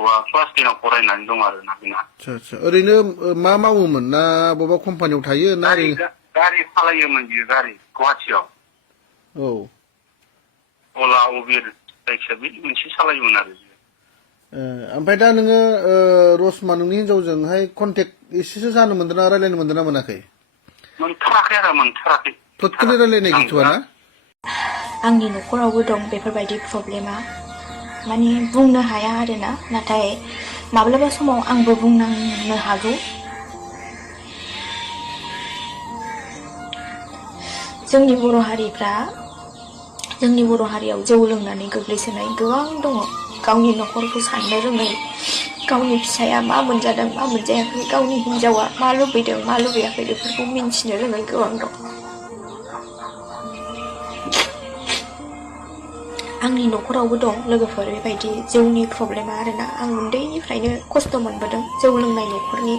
गथ'आ क्लास 10आव फरायनानै दं आरो ना बिना। आच्छा ओरैनो मा मावोमोन ना बबेबा कम्पानियाव थायो ना गारि सालायोमोन बियो गारि गुवाहाटियाव। औ अला उबेर जायखिया बे मोनसे सालायोमोन आरो। ओमफ्राय दा नोङो रसमा नोंनि हिनजावजोंहाय कन्टेक्ट एसेसो जानो मोन्दों ना रायलायनो मोन्दों ना मोनाखै? मोनथाराखै आरो मोनथाराखै। टटेलि रायलायनाय गैथ'आ ना? आंनि न'खरावबो दं बेफोरबायदि प्रब्लेमा, माने बुंनो हाया आरोना, नाथाय माब्लाबा समाव आंबो बुंनांनो हागौ। जोंनि बर' हारियाव जौ लोंनानै गोग्लैसोनाय गोबां दङ। गावनि न'खरखौ साननो रोङै, गावनि फिसाया मा मोनजादों मा मोनजायाखै, गावनि हिनजावा मा लुबैदों मा लुबैयाखै बेफोरखौ मिन्थिनो रोङै गोबां दं। आंनि न'खरावबो दं लोगोफोर बेबायदि जौनि प्रब्लेमा आरोना। आं उन्दैनिफ्रायनो खस्थ' मोनबोदों। जौ लोंनाय न'खरनि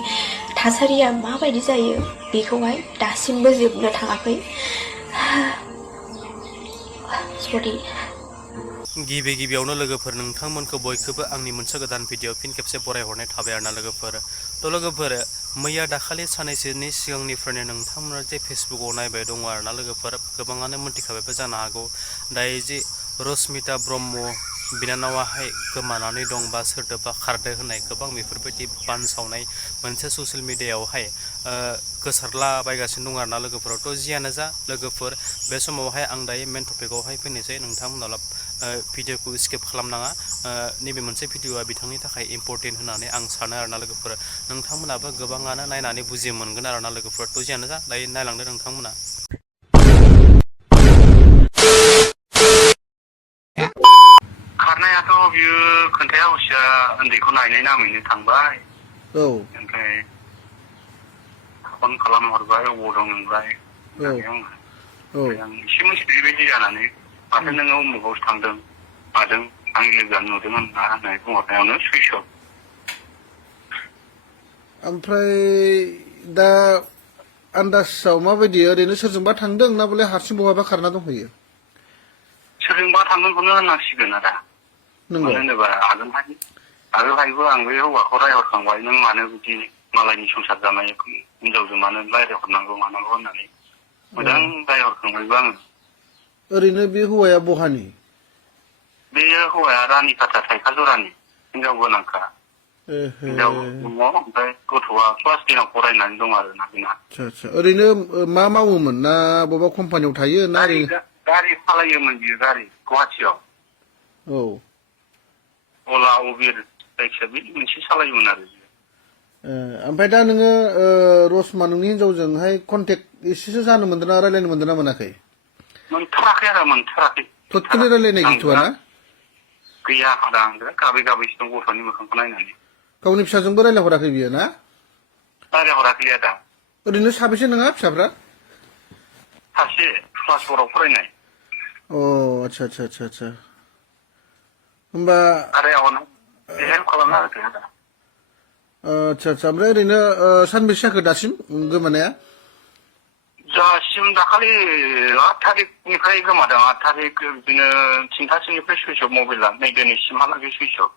थासारिया माबायदि जायो बेखौहाय दासिमबो जोबनो थाङाखै। सरि। गिबियावनो लोगोफोर नोंथांमोनखौ बयखौबो आंनि मोनसे गोदान भिडिअ फिन खेबसे बरायहरनाय थाबाय आरोना लोगोफोर। लोगोफोर मैया दाखालि साननैसोनि सिगांनिफ्रायनो नोंथांमोना जे फेसबुकाव नायबाय दङ आरोना लोगोफोर, गोबाङानो मोनथिखाबायबो जानो हागौ। दायो जे रश्मिता ब्रह्म बिनानावाहाय गोमानानै दं बा सोरदोबा खारदो होननाय गोबां बेफोरबायदि बानसावनाय मोनसे ससियेल मिडियायावहाय गोसारलाबायगासिनो दं आरोना लोगोफोरावथ' जियानो जा लोगोफोर, बे समावहाय आं दायो मेन टपिकआवहाय फैनोसै। नोंथांमोना भिडिअखौ स्किप खालामनाङा। नैबे मोनसे भिडिअआ बिथांनि थाखाय इम्परटेन्ट होननानै आं सानो आरोना लोगोफोर। नोंथांमोनाबो गोबाङानो नायनानै बुजि मोनगोन आरोना लोगोफोर। थ' जियानो जा दायो नायलांदो नोंथांमोना। खारनायाथ' बियो खोन्थाया हसिया उन्दैखौ नायनाय नामैनो थांबाय। औ ओमफ्राय फन खालामहरबाय अबाव दं नोंलाय होननानै आङो। ओमफ्राय आं एसे मिथिबाय बेबायदि जानानै, माथो नोङो उमुगावसो थांदों मादों आंनि लोगोआनो नुदों होननानै बुंहरनायावनो सुइस अफ। ओमफ्राय दा आन्दाजाव माबायदि, ओरैनो सोरजोंबा थांदों ना बले हारसिं बहाबा खारना दंहैयो? सोरजोंबा थांदोंखौनो होननांसिगोन आदा। नंगौ? मानो होनोबा आगोलहायबो आं बे हौवाखौ रायहरखांबाय, नों मानो बिदि मालायनि संसार जानाय हिनजावजों मानो रायहरनांगौ मानांगौ होननानै मोजां रायहरखांबायबो आङो। ओरैनो बे हौवाया बहानि? बेयो हौवाया रानिखाथा थाइखाजरानि, हिनजाव गोनांखा। हिनजाव दङ, ओमफ्राय गथ'आ क्लास 10आव फरायनानै दं आरो ना बिना। आच्छा ओरैनो मा मावोमोन? ना बबेबा कम्पानियाव थायो ना ओरैनो? गारि सालायोमोन बियो गारि गुवाहाटियाव। औ अला उबेर जायखिया बे मोनसे सालायोमोन आरो। ओमफ्राय दा नोङो रसमा नोंनि हिनजावजोंहाय कन्टेक्ट एसेसो जानो मोन्दों ना रायलायनो मोन्दों ना मोनाखै? मोनथाराखै आरो मोनथाराखै। टटेलि रायलायनाय गैथ'आ ना? गैया आदा, आं गाबै गाबैसो दं गथ'नि मोखांखौ नायनानै। गावनि फिसाजोंबो रायलायहराखै बियो ना? रायहराखै आदा। ओरैनो साबेसे नोंहा फिसाफ्रा? सासे क्लास 4आव फरायनाय। आच्छा होमबा हेल्प खालामना होदो आदा। आच्छा ओमफ्राय ओरैनो सानबेसे जाखो दासिम गोमानाया? दासिम दाखालि 8 थारिखनिफ्राय गोमादों। 8 थारिख बिदिनो 3थासोनिफ्राय सुइस अफ मबाइला, नै दिनैसिमहालागै सुइस अफ।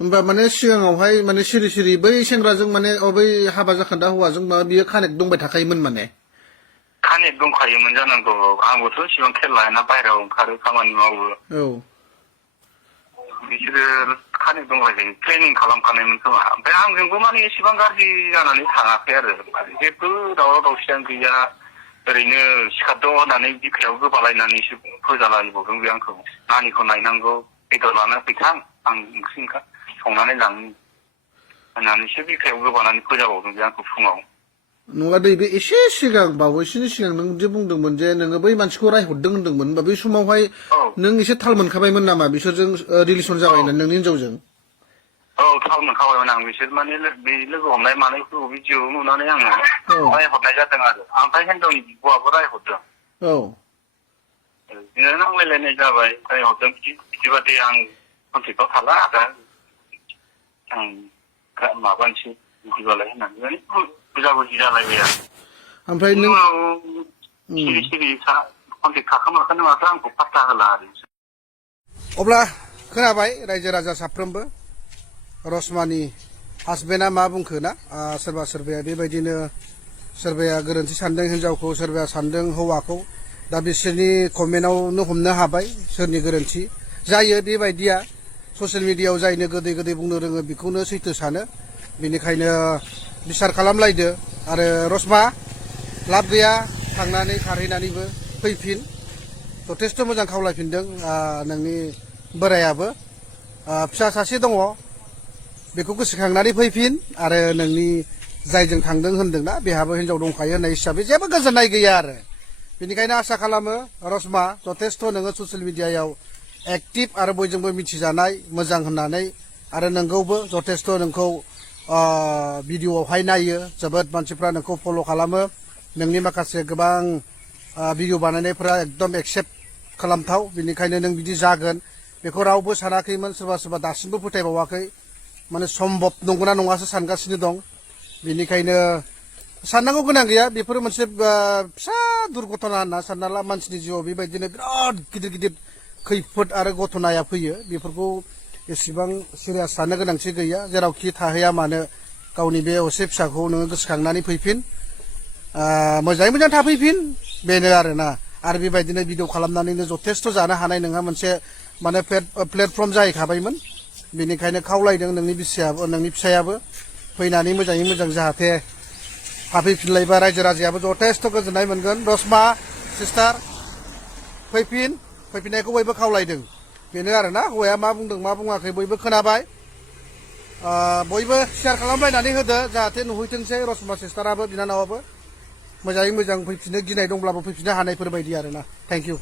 होमबा माने सिगाङावहाय माने सिरि बै सेंग्राजों माने बै हाबा जाखान्दा हौवाजों बियो कानेक्ट दंबाय थाखायोमोन माने? कानेक्ट दंखायोमोन जानांगौ। आंबोथ' इसिबां खेल लायाना, बाहेरायाव ओंखारो खामानि मावो। औ बिसोरो कानेक्ट दंलायखायो, प्लेनिं खालामखानायमोन खोमा। ओमफ्राय आंजोंबो माने एसेबां गाज्रि जानानै थाङाखै आरो, जेबो दावराव दावसियानो गैया। ओरैनो सिखारद' होननानै बिखायाव गोबालायनानैसो फोजालायबावदों बे आंखौ। नानिखौ नायनांगौ, बेदर लाना फैथां आं ओंख्रि संनानै लांनि होननानैसो बिखायाव गोबानानै फोजाबावदों बे आंखौ फुङाव। नङा दै, बे एसे सिगां बावैसोनि सिगां नों जे बुंदोंमोन जे नोङो बै मानसिखौ रायहरदों होनदोंमोन, होनबा बै समावहाय नों एसे थाल मोनखाबायमोन नामा बिसोरजों रिलेसन जाबाय होननानै नोंनि हिनजावजों? औ थाल मोनखाबायमोन आं। बिसोर माने बे लोगो हमनाय मानायखौ भिडिअ नुनानै आङो रायहरनाय जादों आरो। ओमफ्राय हिनजावनि बिब'आबो रायहरदों। औ बिदिनो नांलायलायनाय जाबाय, रायहरदों बिदिबादि आं कन्टेक्टआव थाला दा, आं माबानोसै बिदिबालाय होननानै बुजा-बुजि जालायबाय आरो। ओमफ्राय बिनि नों उनाव सिरि कन्टेक्ट थाखामारखानो माथो आंखौ पात्ता होला आरो। अब्ला खोनाबाय रायजो राजा साफ्रोमबो, रसमानि हासबेन्डआ मा बुंखो ना सोरबा सोरबाया बेबायदिनो सोरबाया गोरोन्थि सानदों हिनजावखौ सोरबाया सानदों हौवाखौ दा बिसोरनि कमेन्टआवनो हमनो हाबाय सोरनि गोरोन्थि जायो बेबायदिया ससियेल मिडियायाव जायनो गोदै गोदै बुंनो रोङो बेखौनो सैथो सानो बेनिखायनो बिसार खालामलायदो आरो रसमा लाब गैया थांनानै खारहैनानैबो फैफिन जथेस्थ' मोजां खावलायफिनदों नोंनि बोरायाबो फिसा सासे दङ बेखौ गोसोखांनानै फैफिन आरो नोंनि जायजों थांदों होनदोंना बेहाबो हिनजाव दंखायो होननाय हिसाबै जेबो गोजोननाय गैया आरो बेनिखायनो आसा खालामो रसमा जथेस्थ' नोङो ससियेल मिडियायाव एक्टिभ आरो बयजोंबो मिथिजानाय मोजां होननानै आरो नोंगौबो जथेस्थ' नोंखौ भिडिअ'आवहाय नायो जोबोद मानसिफ्रा नोंखौ फल' खालामो नोंनि माखासे गोबां भिडिअ बानायनायफोरा एकदम एक्सेप्ट खालामथाव बेनिखायनो नों बिदि जागोन बेखौ रावबो सानाखैमोन सोरबा सोरबा दासिमबो फोथायबावाखै माने सम्भब नंगौना नङासो सानगासिनो दं बेनिखायनो साननांगौ गोनां गैया बेफोरो मोनसे फिसा दुर्घटना होनना सानना ला मानसिनि जिउआव बेबायदिनो बिराद गिदिर गिदिर खैफोद आरो घटनाया फैयो बेफोरखौ एसेबां सिरियास साननो गोनांथि गैया जेरावखि थाहैया मानो गावनि बे असे फिसाखौ नोङो गोसोखांनानै फैफिन मोजाङै मोजां थाफैफिन बेनो आरोना आरो बेबायदिनो भिडिअ खालामनानैनो जथेस्थ' जानो हानाय नोंहा मोनसे माने प्लेटफर्म जाहैखाबायमोन बेनिखायनो खावलायदों नोंनि फिसायाबो फैनानै मोजाङै मोजां जाहाथे थाफैफिनलायबा रायजो राजायाबो जथेस्थ' गोजोननाय मोनगोन रसमा सिस्टार फैफिननायखौ बयबो खावलायदों बेनो आरोना हौवाया मा बुंदों मा बुङाखै बयबो खोनाबाय बयबो शेयार खालामलायनानै होदो जाहाथे नुहैथोंसै रसमा सिस्टाराबो बिनानावाबो मोजाङै मोजां फैफिननो गिनाय दंब्लाबो फैफिननो हानायफोर बायदि आरोना थेंक इउ